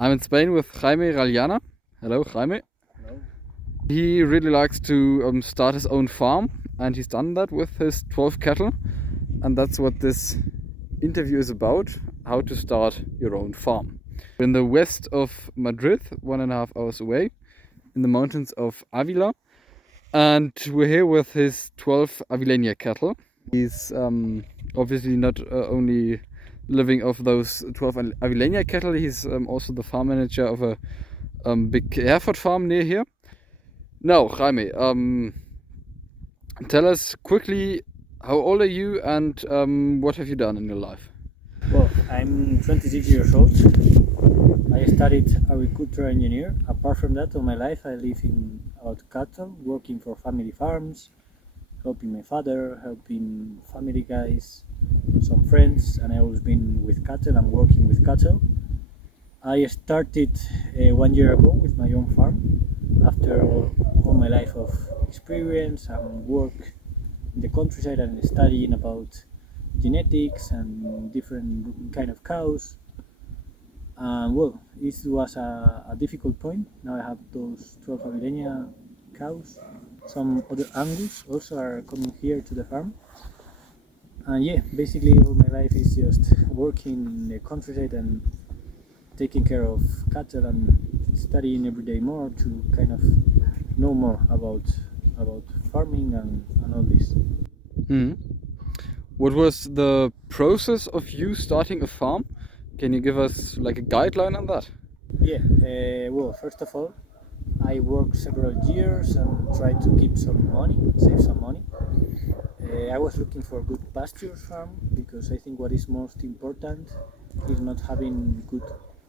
I'm in Spain with Jaime Galiana. Hello, Jaime. Hello. He really likes to start his own farm, and he's done that with his 12 cattle. And that's what this interview is about, how to start your own farm. We're in the west of Madrid, 1.5 hours away, in the mountains of Avila. And we're here with his 12 Avileña cattle. He's obviously not only living off those 12 Avileña cattle, he's also the farm manager of a big Hereford farm near here. Now, Jaime, tell us quickly, how old are you and what have you done in your life? Well, I'm 26 years old. I studied agriculture engineer. Apart from that, all my life I live in about cattle, working for family farms, helping my father, helping family guys, some friends, and I always been with cattle and working with cattle. I started 1 year ago with my own farm after all my life of experience and work in the countryside and studying about genetics and different kind of cows. Well, it was a difficult point. Now I have those 12 Avileña cows. Some other Angus also are coming here to the farm. And yeah, basically all my life is just working in the countryside and taking care of cattle and studying every day more to kind of know more about farming and all this. Hmm. What was the process of you starting a farm? Can you give us like a guideline on that? Yeah, well, first of all, I worked several years and tried to keep some money, save some money. I was looking for a good pastures farm because I think what is most important is not having good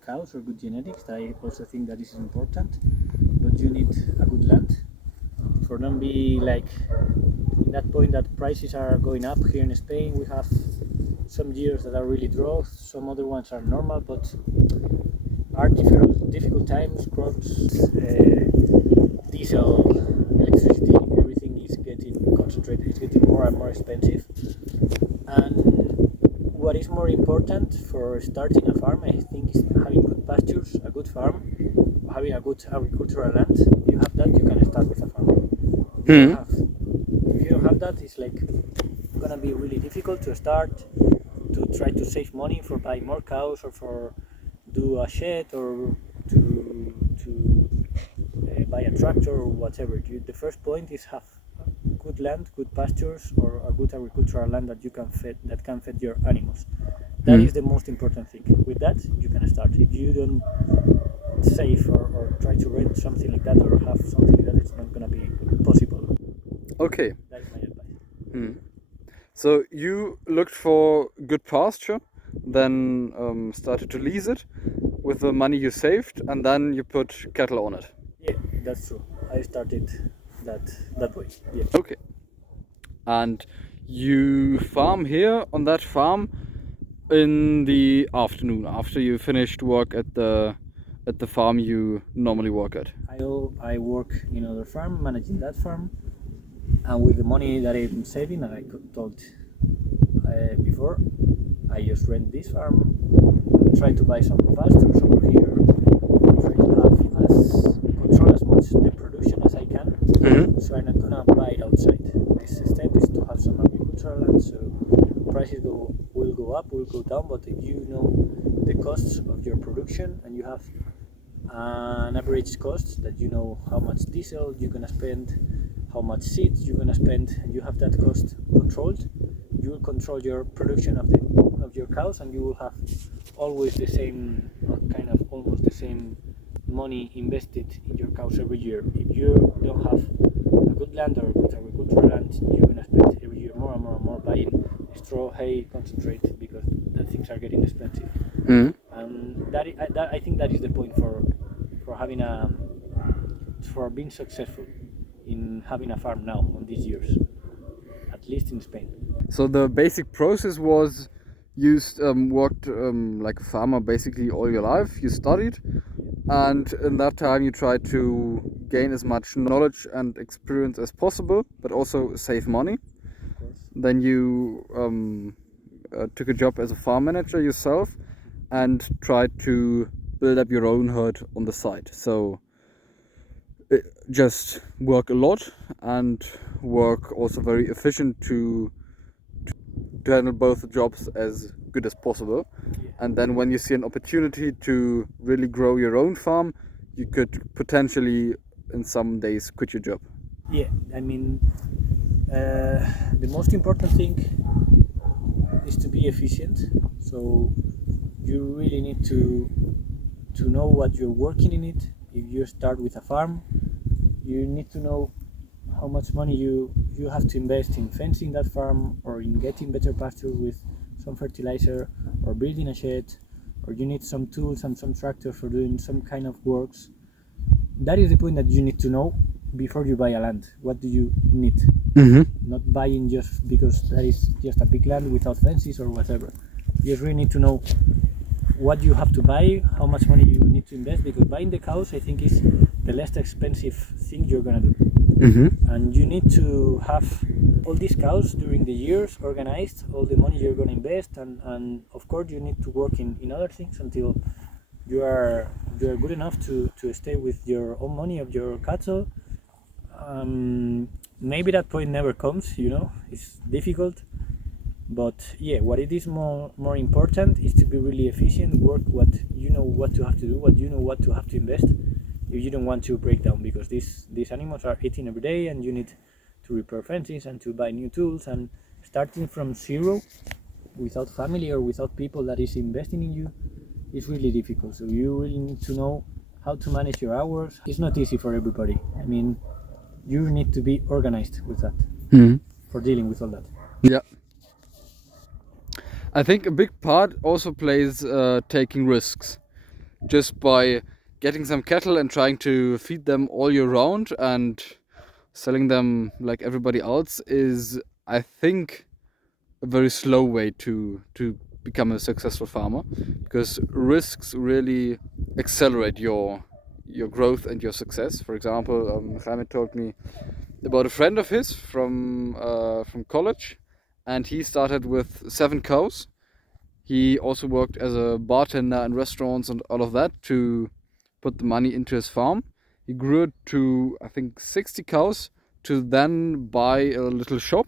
cows or good genetics. I also think that is important, but you need a good land for not be like in that point that prices are going up here in Spain. We have some years that are really drought, some other ones are normal, but are difficult times, crops, diesel, electricity, everything is getting concentrated, it's getting more and more expensive. And what is more important for starting a farm, I think, is having good pastures, a good farm, having a good agricultural land. If you have that, you can start with a farm. If you don't have that, it's like gonna be really difficult to start, to try to save money for buying more cows or for do a shed or to buy a tractor or whatever. The first point is have good land, good pastures, or a good agricultural land that you can feed your animals. That is the most important thing. With that, you can start. If you don't save or try to rent something like that or have something like that, it's not gonna be possible. Okay. That is my advice. Hmm. So you looked for good pasture, then started to lease it with the money you saved, and then you put cattle on it. Yeah, that's true. I started that way. Yeah. Okay. And you farm here on that farm in the afternoon after you finished work at the farm you normally work at. I work in another farm, managing that farm, and with the money that I'm saving, and I told before, I just rent this farm, try to buy some pastures over here, try to have control as much the production as I can. So I'm not gonna buy it outside. This step is to have some agricultural land, so prices will go up, will go down. But if you know the costs of your production and you have an average cost, that you know how much diesel you're gonna spend, how much seed you're gonna spend, and you have that cost controlled, you will control your production of your cows, and you will have always the same, or kind of almost the same money invested in your cows every year. If you don't have a good land or a good agricultural land, you're gonna spend every year more and more and more buying straw, hay, concentrate, because the things are getting expensive. And I think that is the point for having for being successful in having a farm now on these years, at least in Spain. So the basic process was you worked like a farmer basically all your life. You studied, and in that time you tried to gain as much knowledge and experience as possible, but also save money. Of course. Then you took a job as a farm manager yourself and tried to build up your own herd on the side. So just work a lot and work also very efficient to handle both jobs as good as possible. And then when you see an opportunity to really grow your own farm, you could potentially in some days quit your job. Yeah, I mean, the most important thing is to be efficient. So you really need to know what you're working in it. If you start with a farm, you need to know how much money you have to invest in fencing that farm, or in getting better pasture with some fertilizer, or building a shed, or you need some tools and some tractors for doing some kind of works. That is the point that you need to know before you buy a land. What do you need? Not buying just because that is just a big land without fences or whatever. You just really need to know what you have to buy, how much money you need to invest, because buying the cows, I think, is the less expensive thing you're gonna do. And you need to have all these cows during the years organized, all the money you're gonna invest, and of course you need to work in other things until you are good enough to stay with your own money of your cattle. Maybe that point never comes, it's difficult. But yeah, what it is more important is to be really efficient, work what you know what to have to do, what to have to invest, if you don't want to break down, because these animals are eating every day, and you need to repair fences and to buy new tools, and starting from zero without family or without people that is investing in you is really difficult. So you really need to know how to manage your hours. It's not easy for everybody. I mean, you need to be organized with that for dealing with all that. Yeah. I think a big part also plays taking risks. Just by getting some cattle and trying to feed them all year round and selling them like everybody else is, I think, a very slow way to become a successful farmer, because risks really accelerate your growth and your success. For example, Jaime told me about a friend of his from college, and he started with 7 cows. He also worked as a bartender in restaurants and all of that to put the money into his farm. He grew it to, I think, 60 cows to then buy a little shop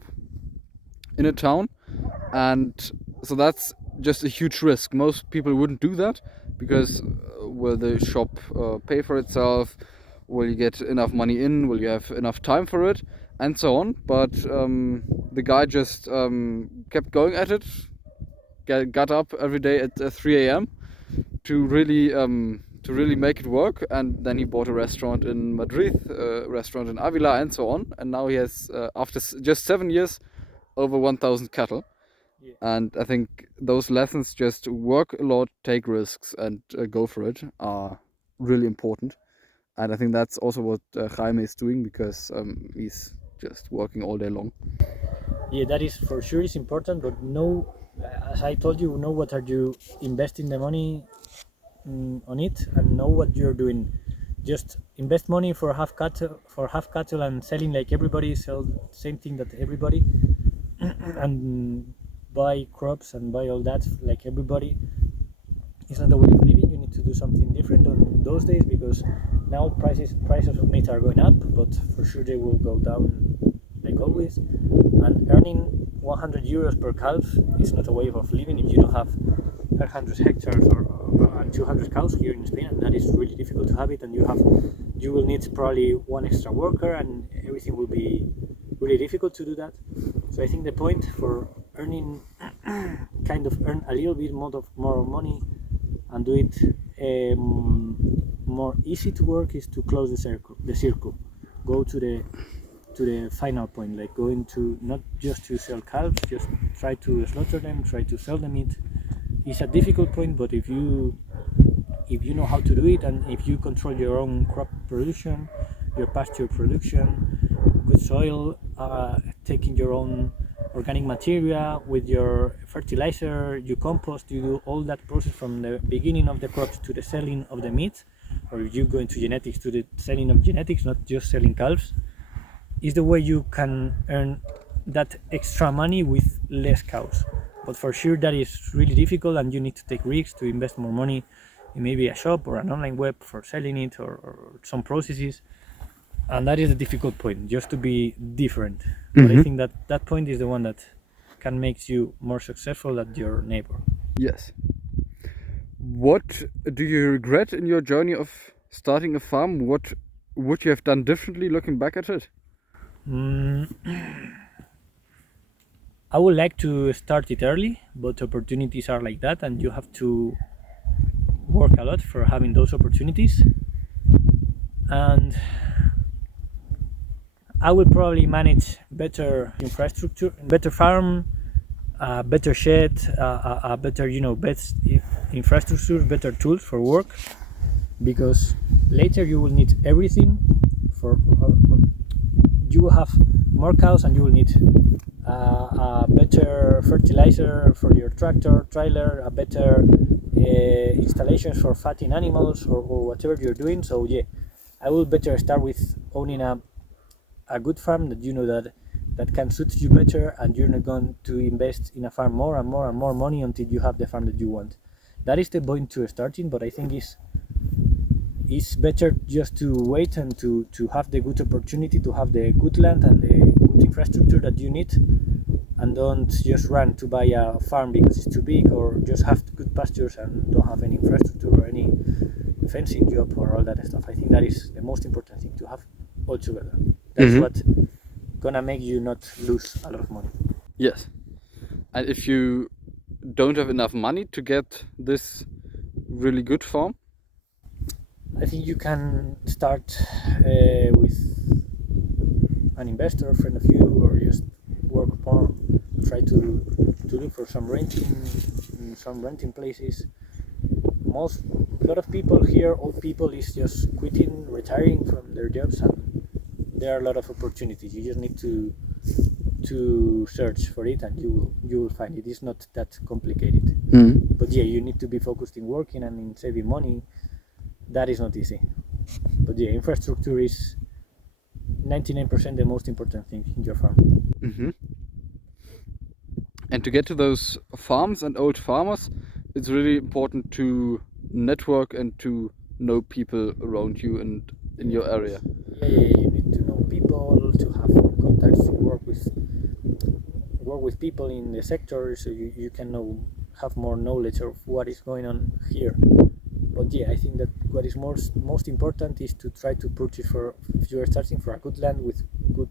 in a town. And so that's just a huge risk. Most people wouldn't do that because will the shop pay for itself? Will you get enough money in? Will you have enough time for it? And so on. But the guy just kept going at it, got up every day at 3 a.m. to really make it work, and then he bought a restaurant in Madrid, a restaurant in Avila, and so on. And now he has, after just 7 years, over 1,000 cattle. Yeah. And I think those lessons, just work a lot, take risks, and go for it, are really important. And I think that's also what Jaime is doing, because he's just working all day long. Yeah, that is for sure is important, but know, as I told you, know what are you investing the money on it, and know what you're doing. Just invest money for half cattle and selling like everybody, sell same thing that everybody, and buy crops and buy all that like everybody. It's not the way of living. You need to do something different on those days, because now prices of meat are going up, but for sure they will go down like always. And earning 100 euros per calf is not a way of living if you don't have 100 hectares and 200 cows here in Spain, and that is really difficult to have it. And you will need probably one extra worker, and everything will be really difficult to do that. So I think the point for earn a little bit more money and do it more easy to work is to close the circle. Go to the final point, like going to not just to sell calves, just try to slaughter them, try to sell the meat. It's a difficult point, but if you know how to do it, and if you control your own crop production, your pasture production, good soil, taking your own organic material with your fertilizer, you compost, you do all that process from the beginning of the crops to the selling of the meat, or if you go into genetics to the selling of genetics, not just selling calves, is the way you can earn that extra money with less cows. But for sure that is really difficult, and you need to take risks to invest more money it may be a shop or an online web for selling it, or some processes. And that is the difficult point, just to be different. But I think that that point is the one that can make you more successful than your neighbor. Yes. What do you regret in your journey of starting a farm? What would you have done differently looking back at it? I would like to start it early, but opportunities are like that, and you have to work a lot for having those opportunities. And I will probably manage better infrastructure, better farm, better shed, better best infrastructure, better tools for work, because later you will need everything. For you will have more cows, and you will need a better fertilizer for your tractor, trailer, a better installations for fatting animals, or whatever you're doing. So yeah, I will better start with owning a good farm that that can suit you better, and you're not going to invest in a farm more and more and more money until you have the farm that you want. That is the point to starting, but I think it's better just to wait and to have the good opportunity, to have the good land and the good infrastructure that you need, and don't just run to buy a farm because it's too big, or just have good pastures and don't have any infrastructure or any fencing job or all that stuff. I think that is the most important thing to have all together. That's what gonna make you not lose a lot of money. Yes. And if you don't have enough money to get this really good farm, I think you can start with an investor, a friend of you, or just work more. Try to look for some renting places. A lot of people here, old people, is just quitting, retiring from their jobs, and there are a lot of opportunities. You just need to search for it, and you will find it. It's not that complicated. But yeah, you need to be focused in working and in saving money. That is not easy. But yeah, infrastructure is 99% the most important thing in your farm. And to get to those farms and old farmers, it's really important to network and to know people around you and in your area. Yeah, you need to know people, to have contacts, to work with people in the sector, so you can have more knowledge of what is going on here. But yeah, I think that what is most important is to try to purchase, if you are starting, for a good land with good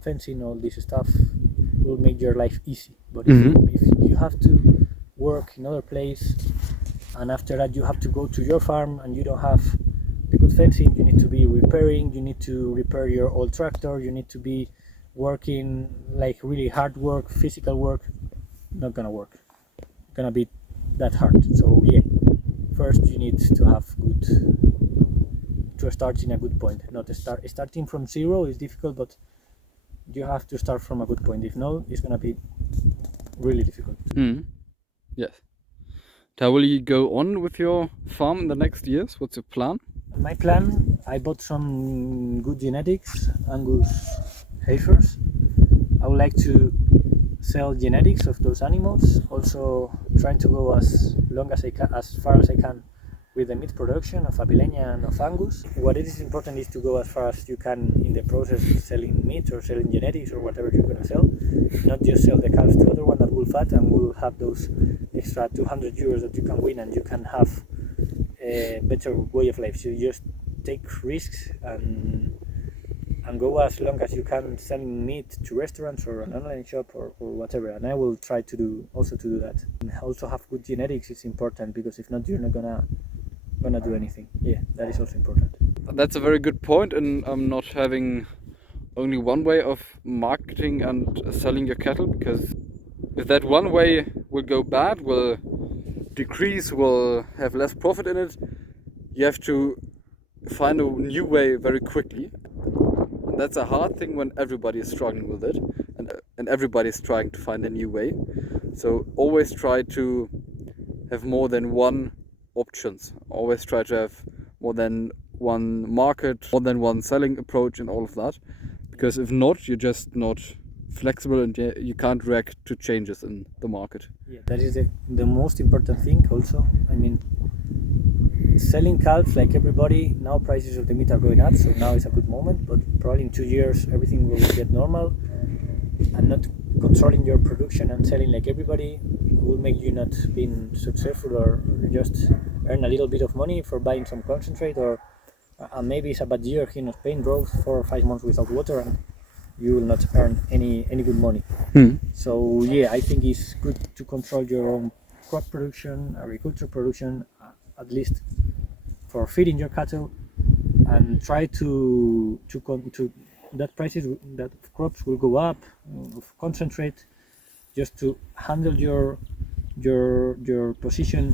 fencing, all this stuff will make your life easy. But if you have to work in other place, and after that you have to go to your farm and you don't have the good fencing, you need to be repairing, you need to repair your old tractor, you need to be working like really hard work, physical work, not gonna work. Gonna be that hard. So yeah, first you need to start in a good point. Not starting from zero is difficult, but you have to start from a good point. If not, it's gonna be really difficult. Yes. How will you go on with your farm in the next years? What's your plan? My plan, I bought some good genetics, Angus Heifers. I would like to sell genetics of those animals. Also trying to go as far as I can with the meat production of Abilenia and of Angus. What it is important is to go as far as you can in the process of selling meat or selling genetics or whatever you're going to sell. Not just sell the calves to other one that will fat and will have those extra 200 euros that you can win, and you can have a better way of life. So you just take risks and go as long as you can selling meat to restaurants or an online shop or whatever. And I will try to do that. And also have good genetics is important, because if not, you're not gonna do anything. Yeah, that is also important. That's a very good point, and not having only one way of marketing and selling your cattle, because if that one way will go bad, will decrease, will have less profit in it, you have to find a new way very quickly. And that's a hard thing when everybody is struggling with it, and everybody is trying to find a new way. So always try to have more than one options. Always try to have more than one market, more than one selling approach and all of that. Because if not, you're just not flexible and you can't react to changes in the market. Yeah, that is the most important thing also. I mean, selling calves like everybody. Now prices of the meat are going up, so now is a good moment, but probably in 2 years everything will get normal. And not controlling your production and selling like everybody will make you not being successful, or just earn a little bit of money for buying some concentrate, or maybe it's a bad year here in Spain, drought 4 or 5 months without water, and you will not earn any good money. So yeah, I think it's good to control your own crop production, agriculture production, at least for feeding your cattle, and try to that prices that crops will go up of concentrate, just to handle your position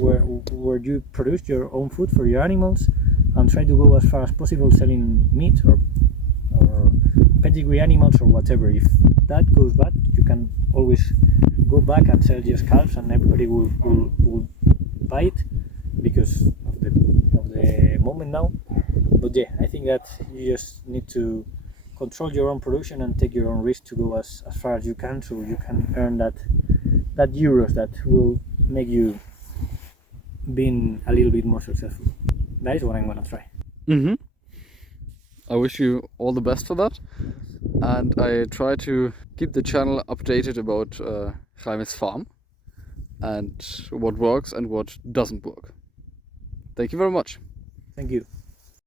where you produce your own food for your animals, and try to go as far as possible selling meat or pedigree animals or whatever. If that goes bad, you can always go back and sell just calves, and everybody will buy it because of the moment now. But yeah, I think that you just need to control your own production and take your own risk to go as far as you can, so you can earn that euros that will make you being a little bit more successful. That is what I'm gonna try. I wish you all the best for that, and I try to keep the channel updated about Jaime's farm and what works and what doesn't work. Thank you very much. Thank you.